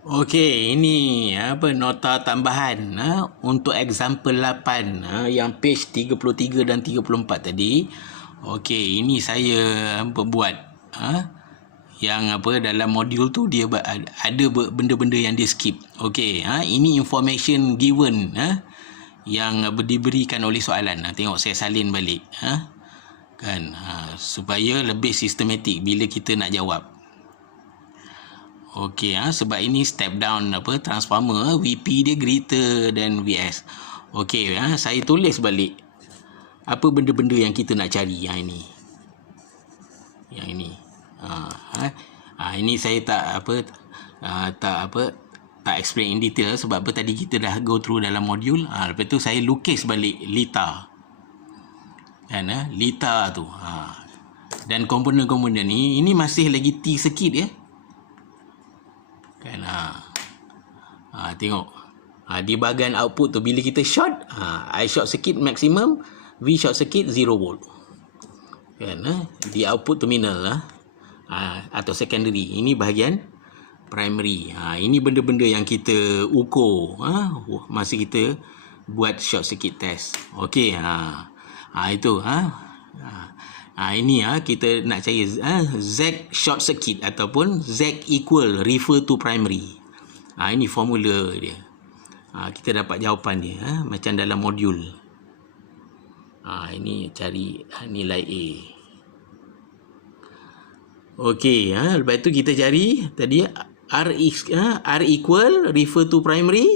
Okey, ini apa nota tambahan untuk example 8 yang page 33 dan 34 tadi. Okey, ini saya buat yang apa dalam modul tu dia ada benda-benda yang dia skip. Okey, ini information given yang diberikan oleh soalan. Tengok saya salin balik kan supaya lebih sistematik bila kita nak jawab. Okey sebab ini step down transformer VP dia greater than VS. Okey saya tulis balik apa benda-benda yang kita nak cari yang ini. Yang ini. Ini saya tak explain in detail sebab apa tadi kita dah go through dalam modul. Lepas tu saya lukis balik lita. Kan lita tu. Dan komponen-komponen ini masih lagi T sikit ya. Kan tengok di bahagian output tu bila kita short I short circuit maximum, V short circuit 0 volt kan di output terminal atau secondary. Ini bahagian primary. Ini benda-benda yang kita ukur masa kita buat short circuit test. Okey itu ini kita nak cari Z short circuit ataupun Z equal refer to primary. Ini formula dia. Kita dapat jawapan dia macam dalam modul. Ini cari nilai A. Okey, lepas tu kita cari tadi R equal refer to primary.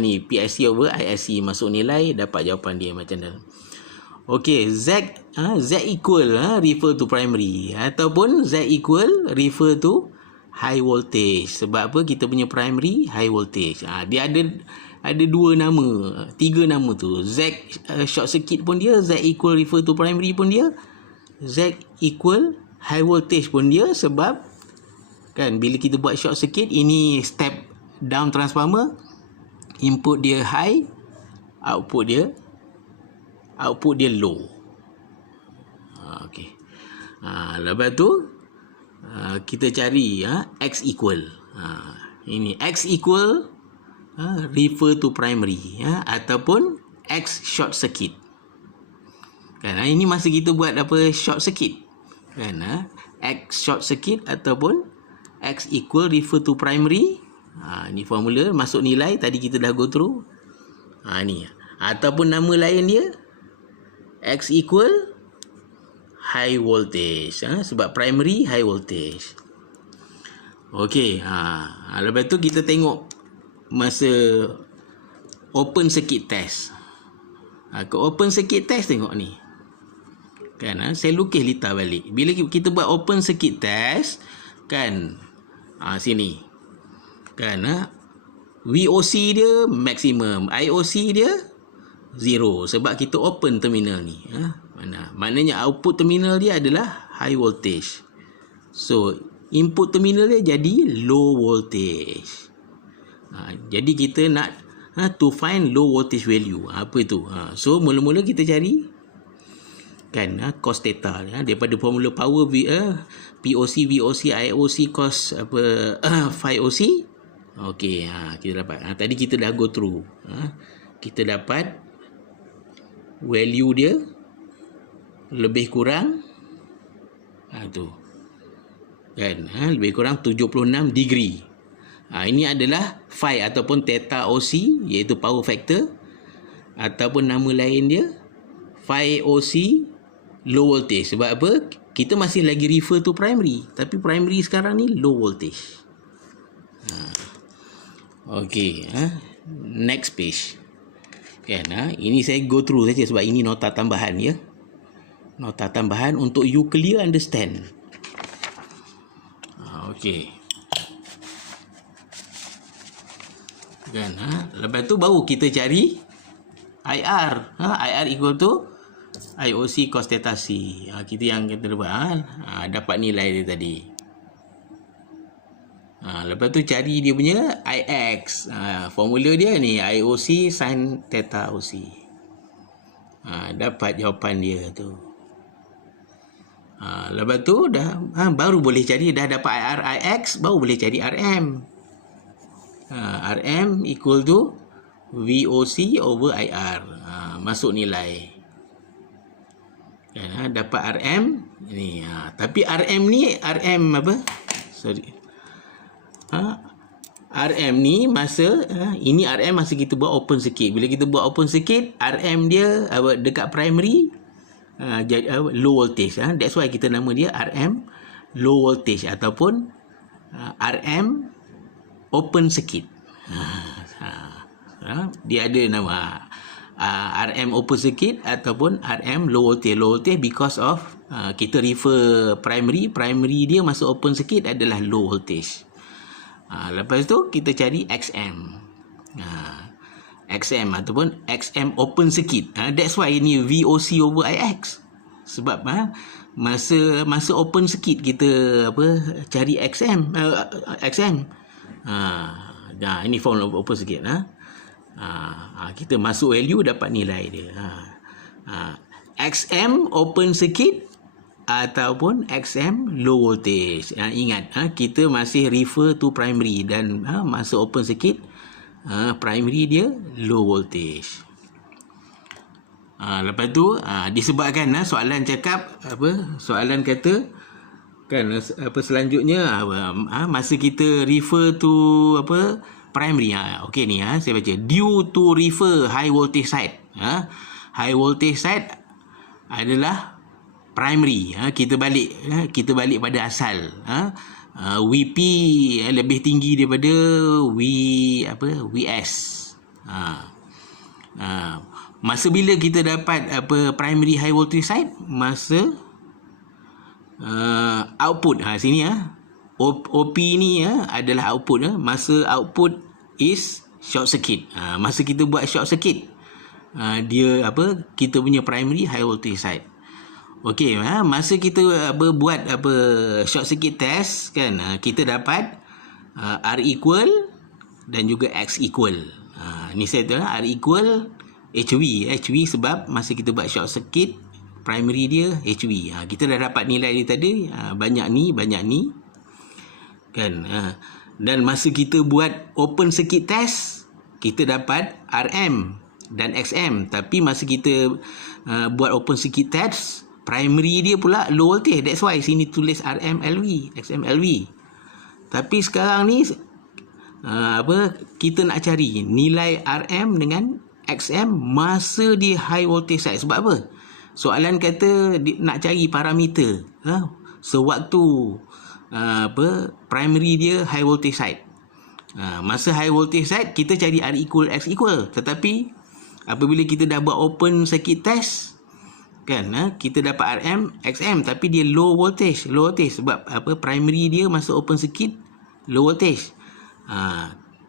Ni PIC over ISC masuk nilai dapat jawapan dia macam dalam. Okey, Z equal refer to primary ataupun Z equal refer to high voltage. Sebab apa kita punya primary high voltage. Dia ada dua nama, tiga nama tu. Z short circuit pun dia, Z equal refer to primary pun dia, Z equal high voltage pun dia. Sebab kan bila kita buat short circuit ini step down transformer, input dia high, output dia low. Okey. Lepas tu kita cari X equal. Ini X equal refer to primary ataupun X short circuit. Kan ini masa kita buat apa short circuit. Kan X short circuit ataupun X equal refer to primary. Ni formula masuk nilai tadi kita dah go through. Ni ataupun nama lain dia X equal high voltage sebab primary high voltage. Okey, lepas tu kita tengok masa open circuit test. Ke open circuit test tengok ni. Kan saya lukis lita balik. Bila kita buat open circuit test kan sini. Kan VOC dia maksimum, IOC dia 0 sebab kita open terminal ni. Maknanya output terminal dia adalah high voltage. So input terminal dia jadi low voltage. Jadi kita nak to find low voltage value. Apa itu? So mula-mula kita cari kan cos theta daripada formula power POC VOC IOC cos phi OC. Okey, kita dapat. Tadi kita dah go through. Kita dapat value dia lebih kurang tu kan lebih kurang 76 degree. Ini adalah phi ataupun theta OC iaitu power factor ataupun nama lain dia phi OC low voltage. Sebab apa? Kita masih lagi refer to primary tapi primary sekarang ni low voltage. Okey, next page. Kan ini saya go through saja sebab ini nota tambahan ya. Nota tambahan untuk you clear understand. Okey. Kan lepas tu baru kita cari IR. IR equal to IOC cos theta C. Kita yang kita dapat nilai dia tadi. Lepas tu cari dia punya IX. Formula dia ni IOC sin theta OC. Dapat jawapan dia tu. Lepas tu dah baru boleh cari, dah dapat IR IX baru boleh cari RM. RM equal to VOC over IR. Masuk nilai. Dapat RM ni. Tapi RM ni RM apa? Sorry. RM ni masa ini RM masa kita buat open circuit. Bila kita buat open circuit, RM dia dekat primary low voltage. That's why kita nama dia RM low voltage ataupun RM open circuit. Dia ada nama RM open circuit ataupun RM low voltage. Low voltage because of kita refer primary dia masuk open circuit adalah low voltage. Lepas tu kita cari XM. XM ataupun XM open circuit. That's why ini VOC over IX. Sebab masa open circuit kita cari XM. Ini form open circuit. Kita masuk value dapat nilai dia. XM open circuit ataupun XM low voltage. Ingat, kita masih refer to primary dan masa open circuit primary dia low voltage. Lepas tu disebabkan soalan cakap soalan kata kan selanjutnya masa kita refer to primary. Okey ni saya baca, due to refer high voltage side. High voltage side adalah primary. Kita balik pada asal. VP lebih tinggi daripada VS. Masa bila kita dapat primary high voltage side, masa output sini OP ni adalah output. Masa output is short circuit. Masa kita buat short circuit, dia kita punya primary high voltage side. Okey, masa kita buat short circuit test kan, kita dapat R equal dan juga X equal. Ni saya tahu R equal HV sebab masa kita buat short circuit primary dia HV. Kita dah dapat nilai dia tadi, banyak ni kan. Dan masa kita buat open circuit test, kita dapat RM dan XM. Tapi masa kita buat open circuit test, primary dia pula low voltage. That's why sini tulis RMLV, XMLV. Tapi sekarang ni kita nak cari nilai RM dengan XM masa dia high voltage side. Sebab apa? Soalan kata nak cari parameter sewaktu primary dia high voltage side. Masa high voltage side kita cari R equal X equal. Tetapi apabila kita dah buat open circuit test kan, kita dapat RM XM tapi dia low voltage sebab primary dia masa open circuit low voltage.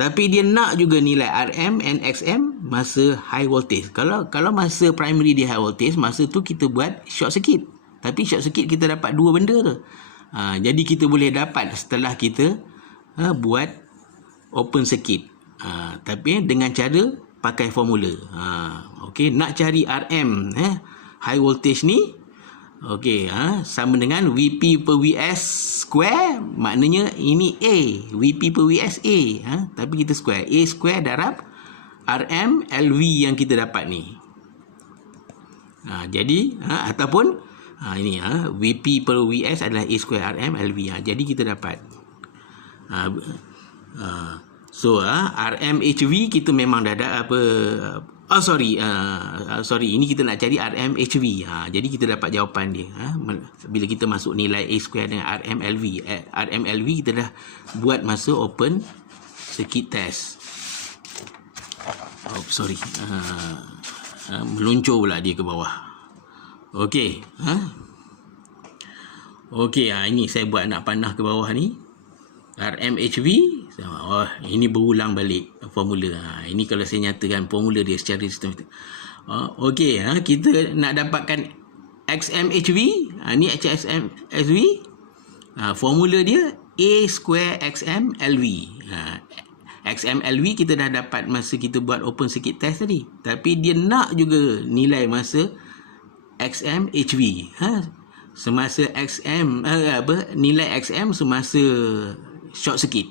Tapi dia nak juga nilai RM and XM masa high voltage. Kalau masa primary dia high voltage, masa tu kita buat short circuit. Tapi short circuit kita dapat dua benda tu. Jadi kita boleh dapat setelah kita buat open circuit. Tapi dengan cara pakai formula. Okey, nak cari RM high voltage ni, okey, sama dengan VP per VS square, maknanya ini A, VP per VS A, tapi kita square, A square darab RM LV yang kita dapat ni. Jadi ataupun ini VP per VS adalah A square RM LV. Jadi kita dapat so RM HV kita memang dah ada sorry, ini kita nak cari RM HV. Jadi kita dapat jawapan dia. Bila kita masuk nilai A square dengan RM LV. RM LV kita dah buat masa open circuit test. Sorry. Meluncur pula dia ke bawah. Okey. Okey, ini saya buat nak panah ke bawah ni. RM HV. Ini berulang balik formula. Ini kalau saya nyatakan formula dia secara sistematik. Okey, kita nak dapatkan XM HV. Ni XM HV. Formula dia A square XM LV. XM LV kita dah dapat masa kita buat open circuit test tadi. Tapi dia nak juga nilai masa XM HV. Semasa XM nilai XM semasa short circuit.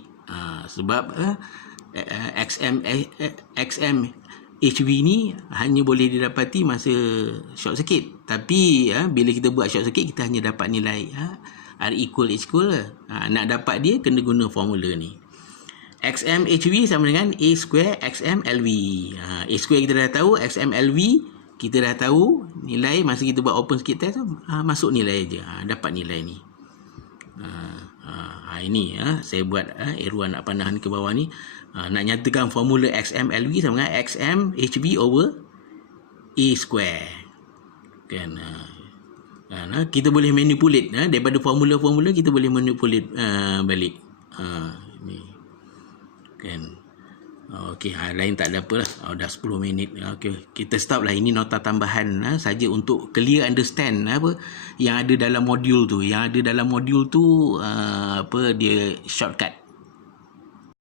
Sebab XM HV ni hanya boleh didapati masa short circuit. Tapi bila kita buat short circuit, kita hanya dapat nilai R equal H equal. Nak dapat dia kena guna formula ni. XM HV sama dengan A square XM LV. A square kita dah tahu, XM LV kita dah tahu nilai masa kita buat open circuit test, masuk nilai aja, dapat nilai ni. Ini saya buat arrow anak panah ni ke bawah ni, nak nyatakan formula XM LV sama dengan XM HV over A square. Kan, kita boleh manipulate daripada formula-formula, kita boleh manipulate balik. Ni kan. Okey, lain tak ada apa lah. Dah 10 minit. Okey, kita stop lah. Ini nota tambahan saja untuk clear understand apa yang ada dalam modul tu. Yang ada dalam modul tu dia shortcut.